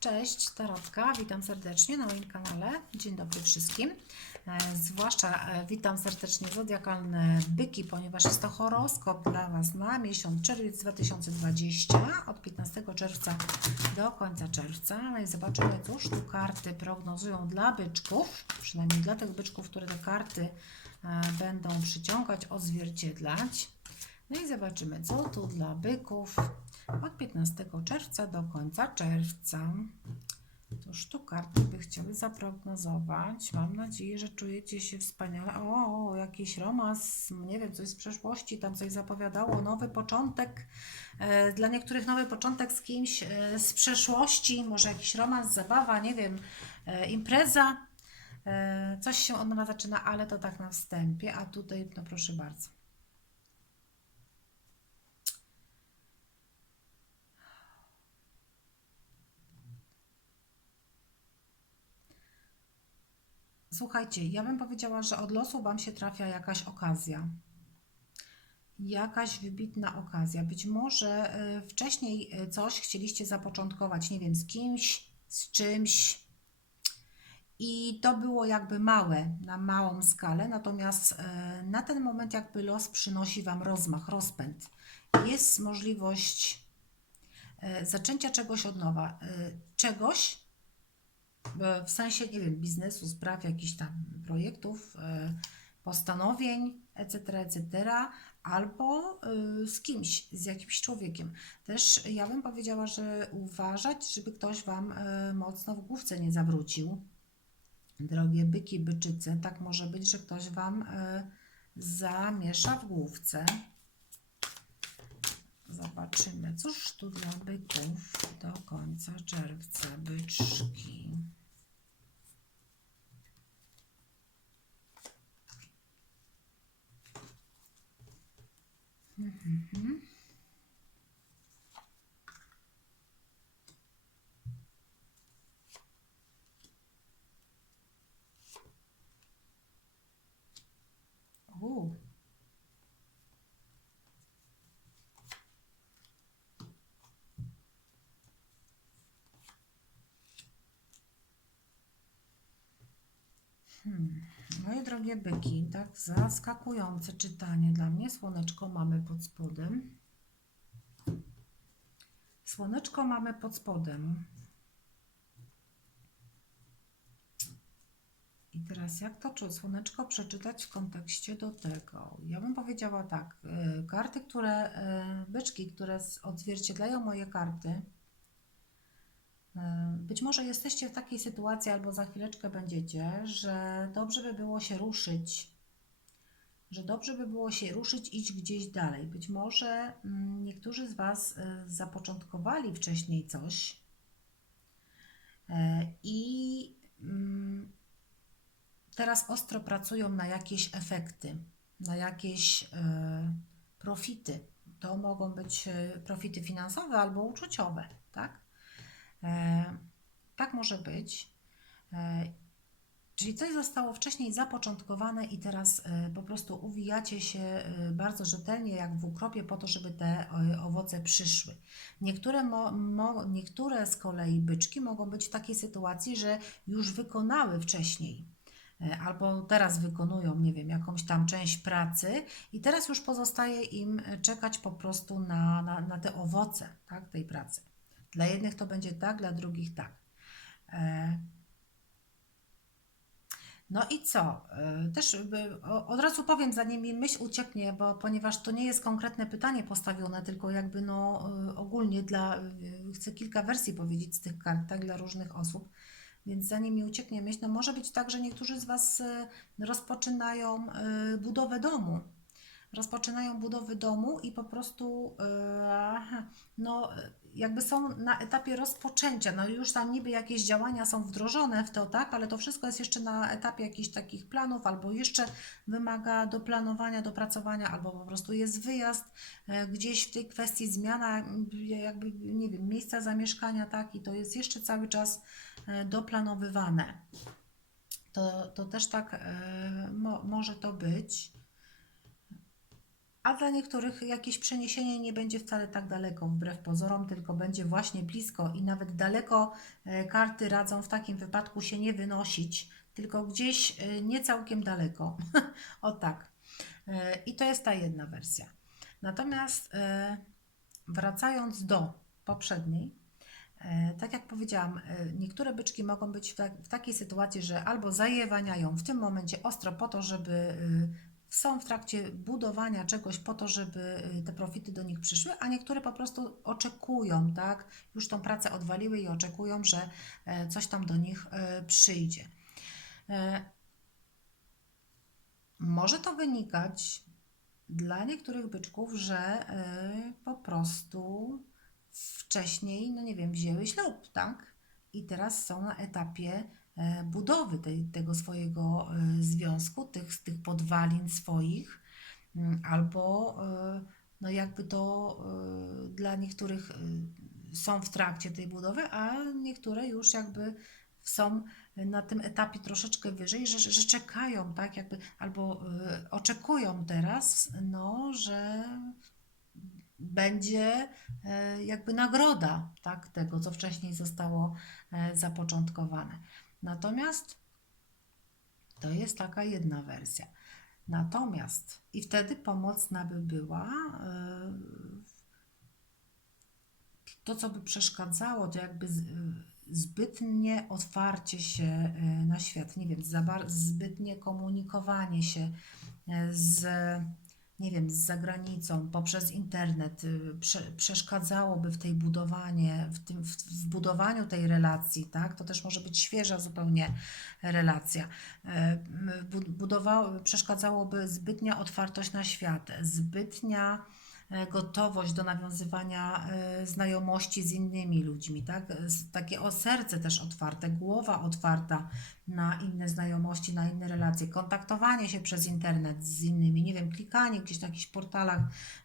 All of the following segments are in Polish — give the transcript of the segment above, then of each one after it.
Cześć, Tarotka, witam serdecznie na moim kanale. Dzień dobry wszystkim. E, zwłaszcza e, witam serdecznie zodiakalne byki, ponieważ jest to horoskop dla Was na miesiąc czerwiec 2020, od 15 czerwca do końca czerwca. No i zobaczymy, cóż tu karty prognozują dla byczków, przynajmniej dla tych byczków, które te karty e, będą przyciągać, odzwierciedlać. No i zobaczymy, co tu dla byków od 15 czerwca do końca czerwca. Cóż tu karty by chciały zaprognozować? Mam nadzieję, że czujecie się wspaniale. O, jakiś romans, nie wiem, coś z przeszłości, tam coś zapowiadało, nowy początek. E, dla niektórych nowy początek z kimś e, z przeszłości, może jakiś romans, zabawa, nie wiem, e, impreza. Coś się od nowa zaczyna, ale to tak na wstępie, a tutaj, no proszę bardzo. Słuchajcie, ja bym powiedziała, że od losu Wam się trafia jakaś okazja. Jakaś wybitna okazja. Być może y, wcześniej y, coś chcieliście zapoczątkować, nie wiem, z kimś, z czymś. I to było jakby małe, na małą skalę, natomiast y, na ten moment jakby los przynosi Wam rozmach, rozpęd. Jest możliwość zaczęcia czegoś od nowa. Czegoś, e, w sensie, nie wiem, biznesu, spraw, jakichś tam projektów, e, postanowień, etc., etc., albo e, z kimś, z jakimś człowiekiem. Też ja bym powiedziała, że uważać, żeby ktoś Wam e, mocno w główce nie zawrócił. Drogie byki, byczyce, tak może być, że ktoś Wam zamiesza w główce. Zobaczymy, cóż tu dla byków do końca czerwca, byczki. Mhm. Hmm. Moje drogie byki, tak zaskakujące czytanie dla mnie. Słoneczko mamy pod spodem. Słoneczko mamy pod spodem. I teraz jak to czy słoneczko przeczytać w kontekście do tego? Ja bym powiedziała tak, y, karty, które, y, byczki, które odzwierciedlają moje karty, Być może jesteście w takiej sytuacji, albo za chwileczkę będziecie, że dobrze by było się ruszyć, że dobrze by było się ruszyć, iść gdzieś dalej. Być może mm, niektórzy z Was e, zapoczątkowali wcześniej coś e, i mm, teraz ostro pracują na jakieś efekty, na jakieś e, profity. To mogą być profity finansowe albo uczuciowe, tak? E, tak może być. E, czyli coś zostało wcześniej zapoczątkowane i teraz e, po prostu uwijacie się bardzo rzetelnie, jak w ukropie, po to, żeby te owoce przyszły. Niektóre, mo, mo, niektóre z kolei byczki mogą być w takiej sytuacji, że już wykonały wcześniej. Albo teraz wykonują, nie wiem, jakąś tam część pracy, i teraz już pozostaje im czekać po prostu na, na, na te owoce tak, tej pracy. Dla jednych to będzie tak, dla drugich tak. E, No i co? E, Też o- od razu powiem, zanim mi myśl ucieknie, bo ponieważ to nie jest konkretne pytanie postawione, tylko jakby no e, ogólnie dla, e, chcę kilka wersji powiedzieć z tych kart, tak, dla różnych osób. Więc zanim mi ucieknie myśl, no może być tak, że niektórzy z Was e, rozpoczynają e, budowę domu. Rozpoczynają budowę domu i po prostu e, no, jakby są na etapie rozpoczęcia. No już tam niby jakieś działania są wdrożone w to, tak, ale to wszystko jest jeszcze na etapie jakichś takich planów, albo jeszcze wymaga doplanowania, dopracowania, albo po prostu jest wyjazd e, gdzieś w tej kwestii zmiana, jakby nie wiem, miejsca zamieszkania, tak, i to jest jeszcze cały czas e, doplanowywane. To, to też tak e, mo, może to być. A dla niektórych jakieś przeniesienie nie będzie wcale tak daleko, wbrew pozorom, tylko będzie właśnie blisko i nawet daleko e, karty radzą w takim wypadku się nie wynosić, tylko gdzieś e, nie całkiem daleko. o tak. E, I to jest ta jedna wersja. Natomiast wracając do poprzedniej, tak jak powiedziałam, niektóre byczki mogą być w, tak, w takiej sytuacji, że albo zajewaniają w tym momencie ostro po to, żeby są w trakcie budowania czegoś po to, żeby e, te profity do nich przyszły, a niektóre po prostu oczekują, tak? Już tą pracę odwaliły i oczekują, że e, coś tam do nich e, przyjdzie. E, Może to wynikać dla niektórych byczków, że po prostu wcześniej, no nie wiem, wzięły ślub, tak? I teraz są na etapie budowy tej, tego swojego e, związku, tych, tych podwalin swoich, mm, albo e, no jakby to e, dla niektórych e, są w trakcie tej budowy, a niektóre już jakby są na tym etapie troszeczkę wyżej, że, że czekają, tak, jakby, albo oczekują teraz, no, że będzie e, jakby nagroda, tak, tego, co wcześniej zostało e, zapoczątkowane. Natomiast to jest taka jedna wersja. Natomiast i wtedy pomocna by była e, to, co by przeszkadzało, to jakby z- zbytnie otwarcie się e, na świat, nie wiem, zbytnie komunikowanie się e, z, nie wiem, z zagranicą poprzez internet y, prze, przeszkadzałoby w tej budowanie, w tym, w, w budowaniu tej relacji, tak? To też może być świeża zupełnie relacja. Bu- Budowało, przeszkadzałoby zbytnia otwartość na świat, zbytnia gotowość do nawiązywania e, znajomości z innymi ludźmi, tak? Takie o serce też otwarte, głowa otwarta na inne znajomości, na inne relacje, kontaktowanie się przez internet z innymi, nie wiem, klikanie gdzieś na jakichś portalach,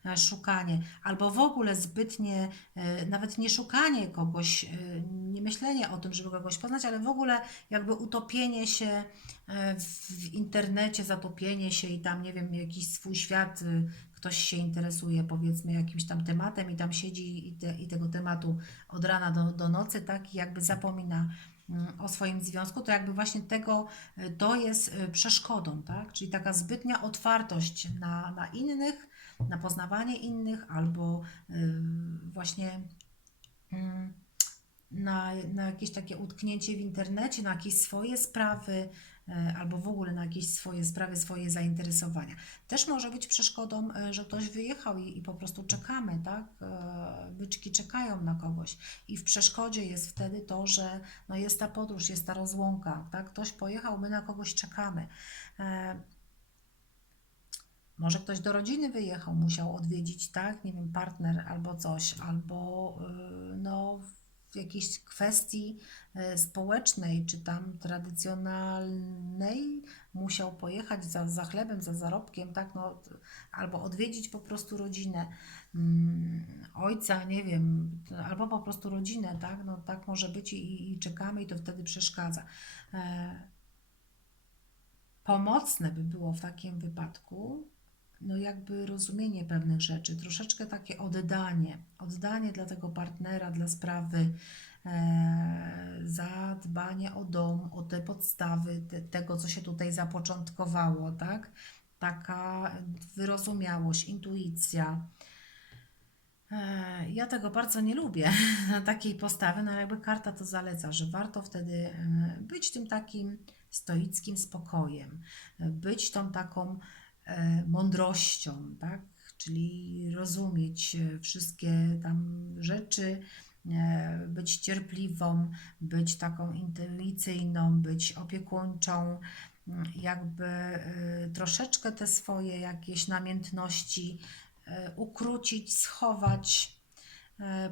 e, szukanie, albo w ogóle zbytnie, e, nawet nie szukanie kogoś, e, nie myślenie o tym, żeby kogoś poznać, ale w ogóle jakby utopienie się e, w internecie, zatopienie się i tam, nie wiem, jakiś swój świat, ktoś się interesuje powiedzmy jakimś tam tematem i tam siedzi i, te, i tego tematu od rana do, do nocy, tak, i jakby zapomina mm, o swoim związku, to jakby właśnie tego, y, to jest y, przeszkodą, tak, czyli taka zbytnia otwartość na, na innych, na poznawanie innych albo y, właśnie mm, na, na jakieś takie utknięcie w internecie, na jakieś swoje sprawy, albo w ogóle na jakieś swoje sprawy, swoje zainteresowania. Też może być przeszkodą, e, że ktoś wyjechał i, i po prostu czekamy, tak? E, Byczki czekają na kogoś i w przeszkodzie jest wtedy to, że no jest ta podróż, jest ta rozłąka, tak? Ktoś pojechał, my na kogoś czekamy. E, Może ktoś do rodziny wyjechał, musiał odwiedzić, tak? Nie wiem, partner albo coś, albo no, jakiejś kwestii y, społecznej czy tam tradycjonalnej musiał pojechać za, za chlebem, za zarobkiem, tak? No, albo odwiedzić po prostu rodzinę, mm, ojca, nie wiem, albo po prostu rodzinę, tak? No, tak może być i, i czekamy i to wtedy przeszkadza. E, pomocne by było w takim wypadku, no jakby rozumienie pewnych rzeczy, troszeczkę takie oddanie, oddanie dla tego partnera, dla sprawy, e, zadbanie o dom, o te podstawy te, tego, co się tutaj zapoczątkowało, tak? Taka wyrozumiałość, intuicja. E, Ja tego bardzo nie lubię, takiej postawy, no jakby karta to zaleca, że warto wtedy e, być tym takim stoickim spokojem, e, być tą taką mądrością, tak? Czyli rozumieć e, wszystkie tam rzeczy, e, być cierpliwą, być taką intuicyjną, być opiekuńczą, m, jakby e, troszeczkę te swoje jakieś namiętności e, ukrócić, schować, e,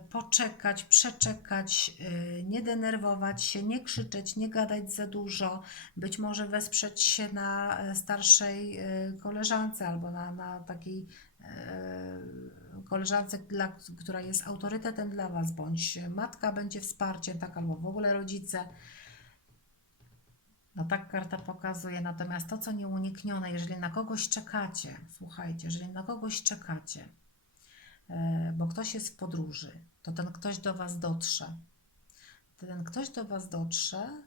poczekać, przeczekać, e, nie denerwować się, nie krzyczeć, nie gadać za dużo, być może wesprzeć się na e, starszej e, koleżance albo na, na takiej e, koleżance, dla, która jest autorytetem dla Was, bądź matka będzie wsparciem, tak, albo w ogóle rodzice. No tak karta pokazuje, natomiast to, co nieuniknione, jeżeli na kogoś czekacie, słuchajcie, jeżeli na kogoś czekacie, e, bo ktoś jest w podróży, to ten ktoś do Was dotrze. Ten ktoś do Was dotrze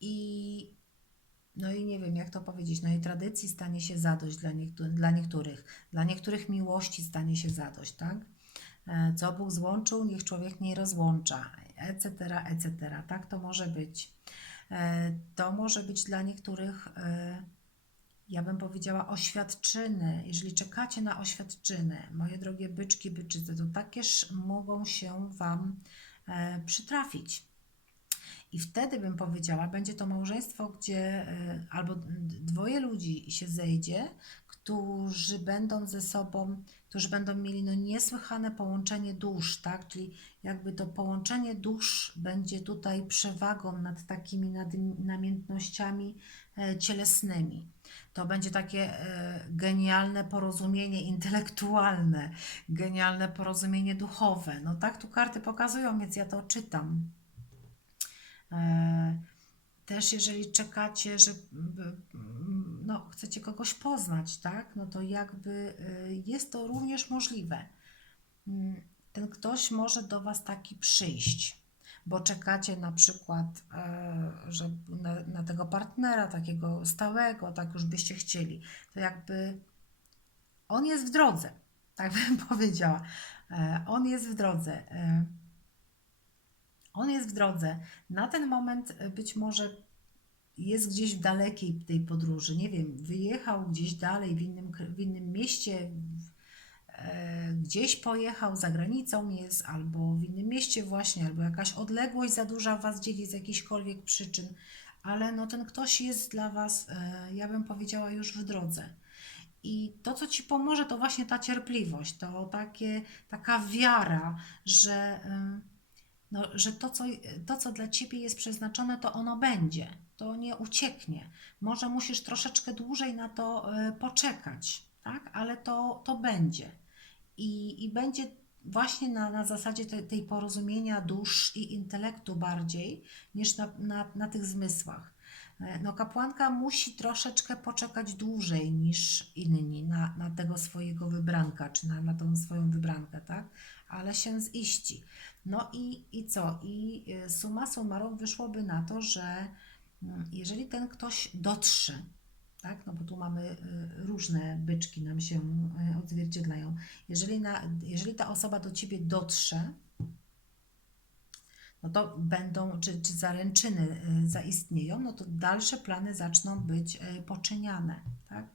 i no i nie wiem, jak to powiedzieć, no i tradycji stanie się zadość dla, dla niektórych, dla niektórych miłości stanie się zadość, tak? E, Co Bóg złączył, niech człowiek nie rozłącza, etc., etc., tak to może być. E, To może być dla niektórych, e, ja bym powiedziała, oświadczyny. Jeżeli czekacie na oświadczyny, moje drogie byczki, byczyce, to takież mogą się Wam e, przytrafić. I wtedy bym powiedziała, będzie to małżeństwo, gdzie y, albo dwoje ludzi się zejdzie, którzy będą ze sobą, którzy będą mieli no niesłychane połączenie dusz, tak? Czyli jakby to połączenie dusz będzie tutaj przewagą nad takimi nad, namiętnościami e, cielesnymi. To będzie takie e, genialne porozumienie intelektualne, genialne porozumienie duchowe. No tak tu karty pokazują, więc ja to czytam. E, Też jeżeli czekacie, że b- m, no, chcecie kogoś poznać, tak, no to jakby y, jest to również możliwe. Mm, Ten ktoś może do Was taki przyjść, bo czekacie na przykład, e, że na, na tego partnera takiego stałego, tak już byście chcieli, to jakby on jest w drodze, tak bym powiedziała. E, On jest w drodze. On jest w drodze. Na ten moment e, być może jest gdzieś w dalekiej tej podróży. Nie wiem, wyjechał gdzieś dalej, w innym, w innym mieście, e, gdzieś pojechał, za granicą jest, albo w innym mieście właśnie, albo jakaś odległość zadłuża Was dzieli z jakichkolwiek przyczyn, ale no ten ktoś jest dla Was, e, ja bym powiedziała, już w drodze. I to, co Ci pomoże, to właśnie ta cierpliwość, to takie, taka wiara, że... no, że to co, to, co dla ciebie jest przeznaczone, to ono będzie, to nie ucieknie. Może musisz troszeczkę dłużej na to e, poczekać, tak? ale to, to będzie. I, i będzie właśnie na, na zasadzie te, tej porozumienia dusz i intelektu bardziej niż na, na, na tych zmysłach. E, No, kapłanka musi troszeczkę poczekać dłużej niż inni na, na tego swojego wybranka, czy na, na tą swoją wybrankę, tak? Ale się ziści. No i, i co? I y, summa summarum wyszłoby na to, że mm, jeżeli ten ktoś dotrze, tak? No bo tu mamy y, różne byczki nam się y, odzwierciedlają. Jeżeli, na, jeżeli ta osoba do ciebie dotrze, no to będą, czy, czy zaręczyny y, zaistnieją, no to dalsze plany zaczną być y, poczyniane, tak?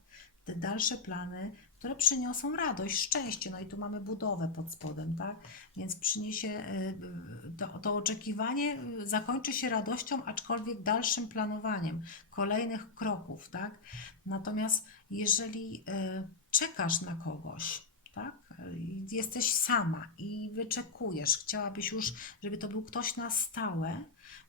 Te dalsze plany, które przyniosą radość, szczęście, no i tu mamy budowę pod spodem, tak? Więc przyniesie, y, to, to oczekiwanie zakończy się radością, aczkolwiek dalszym planowaniem kolejnych kroków, tak? Natomiast jeżeli czekasz na kogoś, tak? I Jesteś sama i wyczekujesz, chciałabyś już, żeby to był ktoś na stałe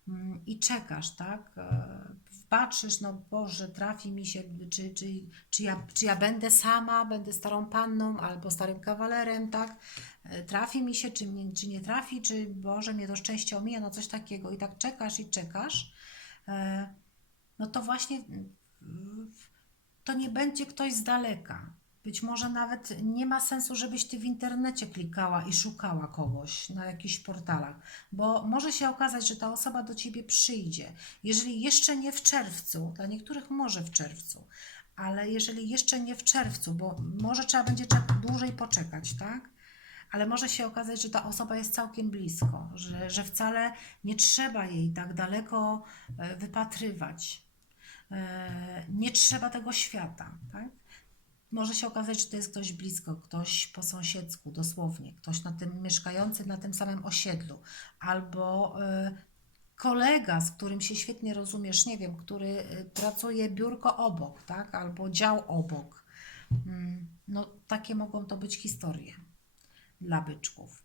mm, i czekasz, tak? E, Patrzysz, no Boże, trafi mi się, czy, czy, czy, ja, czy ja będę sama, będę starą panną albo starym kawalerem, tak? E, Trafi mi się, czy, mnie, czy nie trafi, czy Boże, mnie to szczęście omija, no coś takiego. I tak czekasz i czekasz. No to właśnie to nie będzie ktoś z daleka. Być może nawet nie ma sensu, żebyś ty w internecie klikała i szukała kogoś na jakichś portalach, bo może się okazać, że ta osoba do ciebie przyjdzie. Jeżeli jeszcze nie w czerwcu, dla niektórych może w czerwcu, ale jeżeli jeszcze nie w czerwcu, bo może trzeba będzie dłużej poczekać, tak? Ale może się okazać, że ta osoba jest całkiem blisko, że, że wcale nie trzeba jej tak daleko e, wypatrywać. E, Nie trzeba tego świata, tak? Może się okazać, że to jest ktoś blisko, ktoś po sąsiedzku, dosłownie, ktoś na tym mieszkający na tym samym osiedlu, albo y, kolega, z którym się świetnie rozumiesz, nie wiem, który y, pracuje biurko obok, tak, albo dział obok. Mm, No, takie mogą to być historie dla byczków.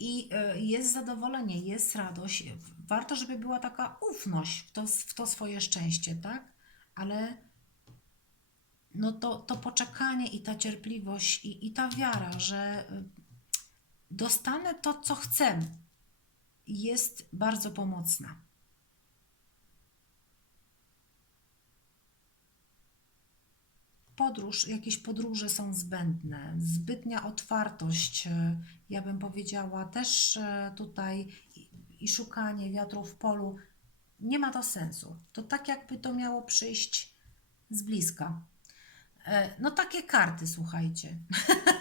I y, jest zadowolenie, jest radość. Warto, żeby była taka ufność w to, w to swoje szczęście, tak? Ale no to, to poczekanie i ta cierpliwość i, i ta wiara, że y, dostanę to, co chcę, jest bardzo pomocna. Podróż, jakieś podróże są zbędne. Zbytnia otwartość, y, ja bym powiedziała, też y, tutaj i szukanie wiatru w polu, nie ma to sensu. To tak, jakby to miało przyjść z bliska. E, No takie karty, słuchajcie.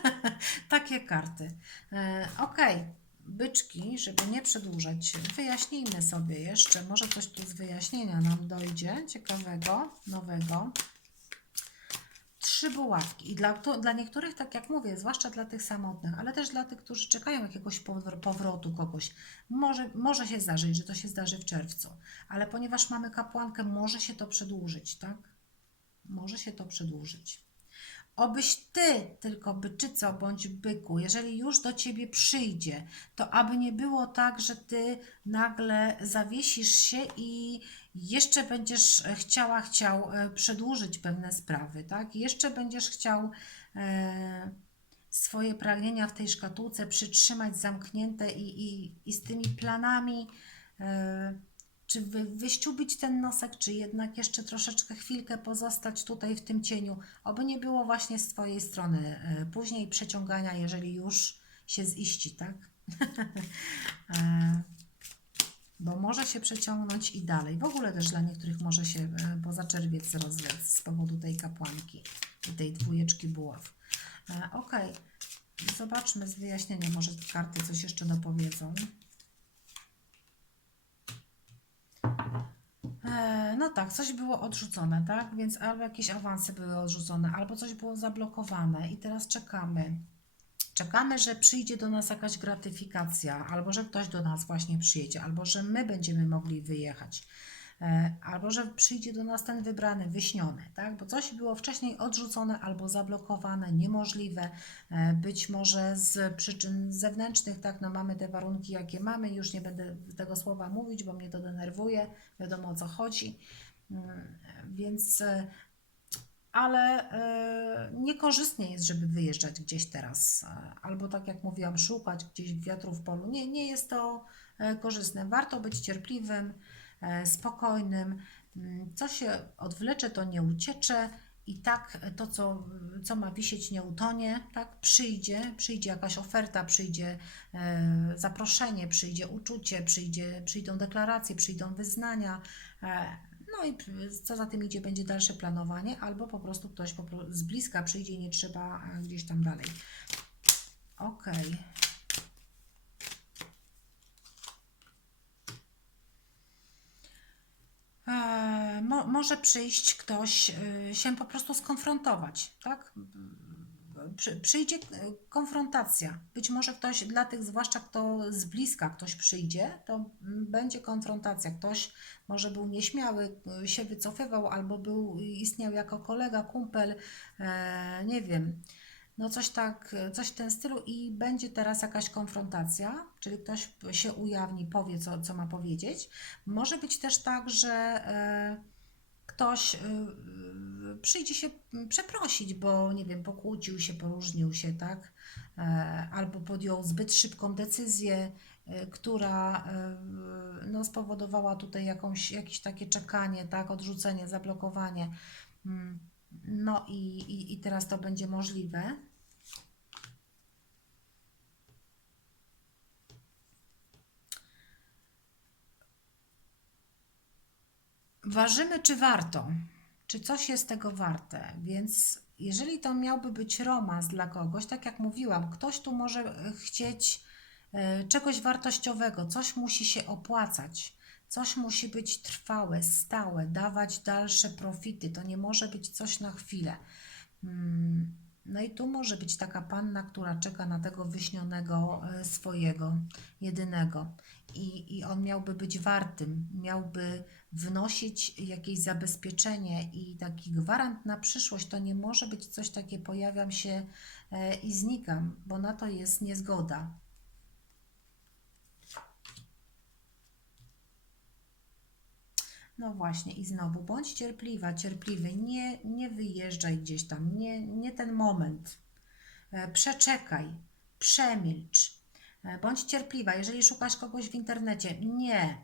takie karty. E, Okej, byczki, żeby nie przedłużać, wyjaśnijmy sobie jeszcze, może coś tu z wyjaśnienia nam dojdzie, ciekawego, nowego. Trzy buławki. I dla, dla niektórych, tak jak mówię, zwłaszcza dla tych samotnych, ale też dla tych, którzy czekają jakiegoś powr- powrotu kogoś, może, może się zdarzyć, że to się zdarzy w czerwcu. Ale ponieważ mamy kapłankę, może się to przedłużyć, tak? Może się to przedłużyć. Obyś ty, tylko byczyco bądź byku, jeżeli już do ciebie przyjdzie, to aby nie było tak, że ty nagle zawiesisz się i jeszcze będziesz chciała, chciał e, przedłużyć pewne sprawy, tak? Jeszcze będziesz chciał e, swoje pragnienia w tej szkatułce przytrzymać zamknięte i, i, i z tymi planami. Czy wy, wyściubić ten nosek, czy jednak jeszcze troszeczkę chwilkę pozostać tutaj w tym cieniu, oby nie było właśnie z Twojej strony e, później przeciągania, jeżeli już się ziści, tak? E, Bo może się przeciągnąć i dalej. W ogóle też dla niektórych może się e, poza czerwiec rozwiać z powodu tej kapłanki i tej dwójeczki buław. Okej, zobaczmy z wyjaśnienia, może karty coś jeszcze dopowiedzą. No tak, coś było odrzucone, tak? Więc albo jakieś awanse były odrzucone, albo coś było zablokowane i teraz czekamy. Czekamy, że przyjdzie do nas jakaś gratyfikacja, albo że ktoś do nas właśnie przyjedzie, albo że my będziemy mogli wyjechać, e, albo że przyjdzie do nas ten wybrany, wyśniony, tak? Bo coś było wcześniej odrzucone albo zablokowane, niemożliwe, e, być może z przyczyn zewnętrznych, tak? No mamy te warunki, jakie mamy, już nie będę tego słowa mówić, bo mnie to denerwuje, wiadomo o co chodzi, Mm, więc e, ale e, niekorzystnie jest, żeby wyjeżdżać gdzieś teraz, e, albo tak jak mówiłam, szukać gdzieś wiatru w polu. Nie, nie jest to e, korzystne. Warto być cierpliwym, e, spokojnym. Mm, Co się odwlecze, to nie uciecze. I tak to, co, co ma wisieć, nie utonie, tak? Przyjdzie, przyjdzie jakaś oferta, przyjdzie e, zaproszenie, przyjdzie uczucie, przyjdzie, przyjdą deklaracje, przyjdą wyznania. E, no i co za tym idzie, będzie dalsze planowanie, albo po prostu ktoś z bliska przyjdzie i nie trzeba e, gdzieś tam dalej. Okej. E, mo, może przyjść ktoś y, się po prostu skonfrontować, tak? Przy, przyjdzie e, konfrontacja. Być może ktoś, dla tych zwłaszcza kto z bliska ktoś przyjdzie, to będzie konfrontacja. Ktoś może był nieśmiały, y, się wycofywał, albo był, istniał jako kolega, kumpel, e, nie wiem. No coś tak, coś w tym stylu i będzie teraz jakaś konfrontacja, czyli ktoś się ujawni, powie co, co ma powiedzieć. Może być też tak, że e, ktoś y, przyjdzie się przeprosić, bo nie wiem, pokłócił się, poróżnił się, tak? E, Albo podjął zbyt szybką decyzję, która no, spowodowała tutaj jakąś, jakieś takie czekanie, tak? Odrzucenie, zablokowanie. No i, i, i teraz to będzie możliwe. Ważymy, czy warto, czy coś jest tego warte. Więc jeżeli to miałby być romans dla kogoś, tak jak mówiłam, ktoś tu może chcieć e, czegoś wartościowego, coś musi się opłacać, coś musi być trwałe, stałe, dawać dalsze profity. To nie może być coś na chwilę. Mm, No i tu może być taka panna, która czeka na tego wyśnionego e, swojego, jedynego. I, I on miałby być wartym, miałby wnosić jakieś zabezpieczenie i taki gwarant na przyszłość. To nie może być coś takie, pojawiam się e, i znikam, bo na to jest niezgoda. No właśnie, i znowu bądź cierpliwa, cierpliwy, nie, nie wyjeżdżaj gdzieś tam, nie, nie ten moment. E, Przeczekaj, przemilcz, E, bądź cierpliwa. Jeżeli szukasz kogoś w internecie, nie.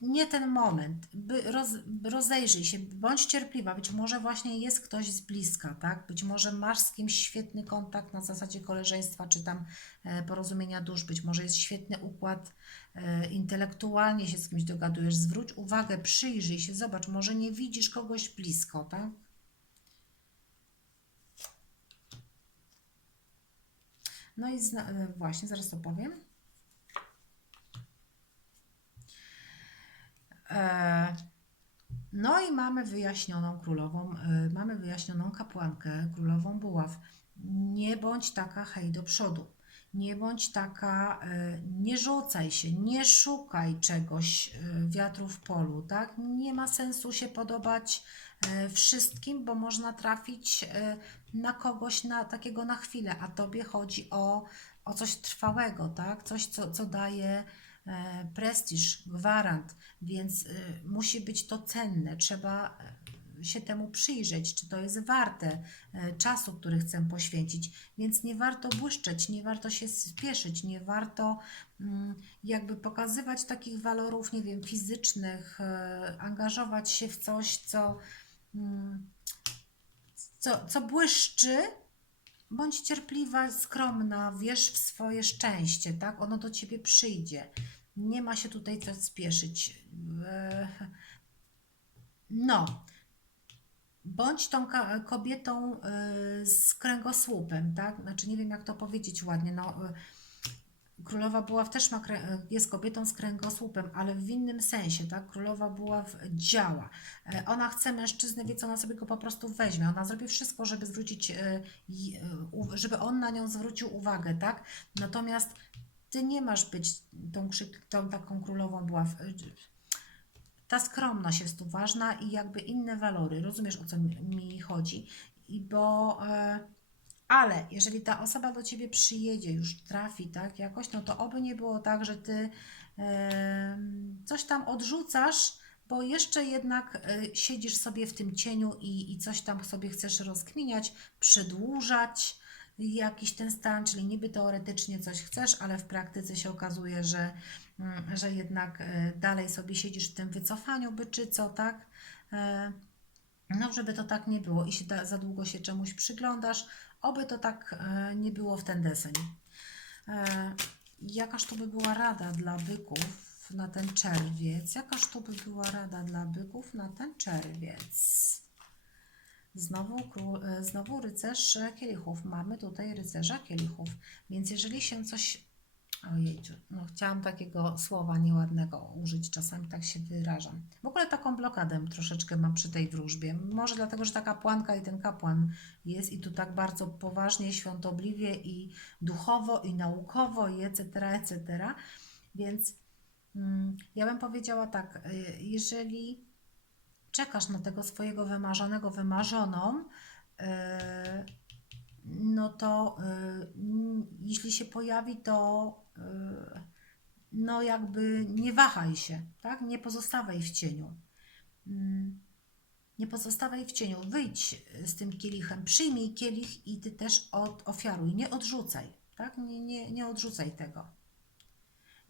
Nie ten moment. By roz, rozejrzyj się, bądź cierpliwa. Być może właśnie jest ktoś z bliska, tak? Być może masz z kimś świetny kontakt na zasadzie koleżeństwa, czy tam e, porozumienia dusz. Być może jest świetny układ, e, intelektualnie się z kimś dogadujesz. Zwróć uwagę, przyjrzyj się, zobacz, może nie widzisz kogoś blisko, tak? No i e, właśnie, zaraz to powiem. No i mamy wyjaśnioną królową, e, mamy wyjaśnioną kapłankę, królową buław. Nie bądź taka hej do przodu. Nie bądź taka, e, nie rzucaj się, nie szukaj czegoś, e, wiatru w polu, tak? Nie ma sensu się podobać e, wszystkim, bo można trafić e, na kogoś na, takiego na chwilę, a tobie chodzi o, o coś trwałego, tak? Coś, co, co daje e, prestiż, gwarant, więc e, musi być to cenne. Trzeba e, się temu przyjrzeć, czy to jest warte e, czasu, który chcę poświęcić. Więc nie warto błyszczeć, nie warto się spieszyć, nie warto mm, jakby pokazywać takich walorów, nie wiem, fizycznych, e, angażować się w coś, co, mm, co, co błyszczy, Bądź cierpliwa, skromna, wierz w swoje szczęście, tak? Ono do ciebie przyjdzie. Nie ma się tutaj co spieszyć. E, No, bądź tą kobietą e, z kręgosłupem, tak? Znaczy, nie wiem jak to powiedzieć ładnie. No, e, Królowa Buław też ma, jest kobietą z kręgosłupem, ale w innym sensie, tak? Królowa Buław działa. E, Ona chce mężczyznę, wie co ona sobie go po prostu weźmie. Ona zrobi wszystko, żeby zwrócić, e, e, żeby on na nią zwrócił uwagę, tak? Natomiast ty nie masz być tą, tą taką królową Buław. Ta skromność jest tu ważna i jakby inne walory. Rozumiesz o co mi, mi chodzi? I bo... E, ale jeżeli ta osoba do ciebie przyjedzie, już trafi, tak, jakoś, no to oby nie było tak, że ty em, coś tam odrzucasz, bo jeszcze jednak e, siedzisz sobie w tym cieniu i, i coś tam sobie chcesz rozkminiać, przedłużać jakiś ten stan, czyli niby teoretycznie coś chcesz, ale w praktyce się okazuje, że, mm, że jednak e, dalej sobie siedzisz w tym wycofaniu byczyco, tak? E, no, żeby to tak nie było i się da, za długo się czemuś przyglądasz, oby to tak e, nie było w ten deseń. E, jakaż to by była rada dla byków na ten czerwiec? Jakaż to by była rada dla byków na ten czerwiec? Znowu, e, znowu rycerz kielichów. Mamy tutaj rycerza kielichów. Więc jeżeli się coś. Ojej, no chciałam takiego słowa nieładnego użyć, czasami tak się wyrażam. W ogóle taką blokadę troszeczkę mam przy tej wróżbie. Może dlatego, że ta kapłanka i ten kapłan jest i tu tak bardzo poważnie, świątobliwie i duchowo, i naukowo, i etc., etc. Więc mm, ja bym powiedziała tak, y, jeżeli czekasz na tego swojego wymarzonego, wymarzoną, yy, no to n- jeśli się pojawi, to no jakby nie wahaj się, tak? Nie pozostawaj w cieniu. Mm, Nie pozostawaj w cieniu. Wyjdź z tym kielichem, przyjmij kielich i ty też od, ofiaruj. Nie odrzucaj, tak? Nie, nie, nie odrzucaj tego.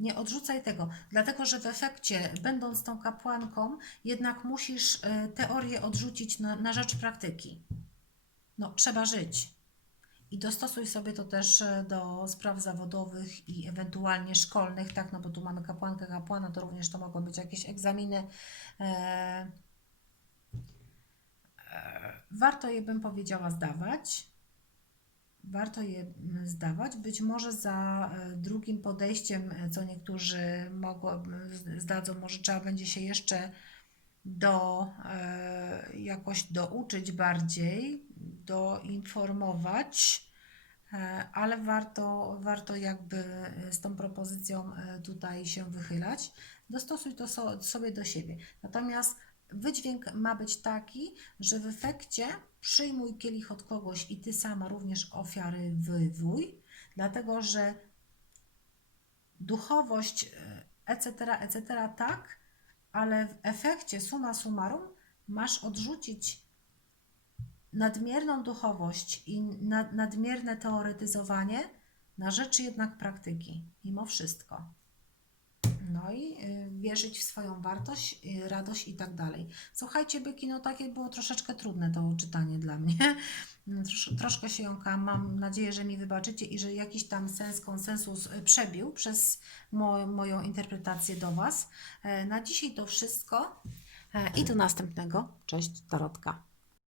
Nie odrzucaj tego, dlatego że w efekcie, będąc tą kapłanką, jednak musisz e, teorię odrzucić na, na rzecz praktyki. No, trzeba żyć. I dostosuj sobie to też e, do spraw zawodowych i ewentualnie szkolnych, tak, no bo tu mamy kapłankę, kapłana, to również to mogą być jakieś egzaminy. E, warto je, bym powiedziała, zdawać. Warto je mm, zdawać. Być może za e, drugim podejściem, e, co niektórzy mogą, zdadzą, może trzeba będzie się jeszcze do, e, jakoś douczyć bardziej, doinformować, e, ale warto, warto jakby z tą propozycją e, tutaj się wychylać. Dostosuj to so, sobie do siebie. Natomiast wydźwięk ma być taki, że w efekcie przyjmuj kielich od kogoś i ty sama również ofiary wywój, dlatego że duchowość, etc., etc., tak, ale w efekcie summa summarum masz odrzucić nadmierną duchowość i nad, nadmierne teoretyzowanie na rzecz jednak praktyki, mimo wszystko. No i y, wierzyć w swoją wartość, y, radość i tak dalej. Słuchajcie, byki, no takie było troszeczkę trudne to czytanie dla mnie. Mm, Trosz, troszkę się jąkam. Mam nadzieję, że mi wybaczycie i że jakiś tam sens, konsensus y, przebił przez mo, moją interpretację do Was. E, Na dzisiaj to wszystko e, i do następnego. Cześć, Dorotka.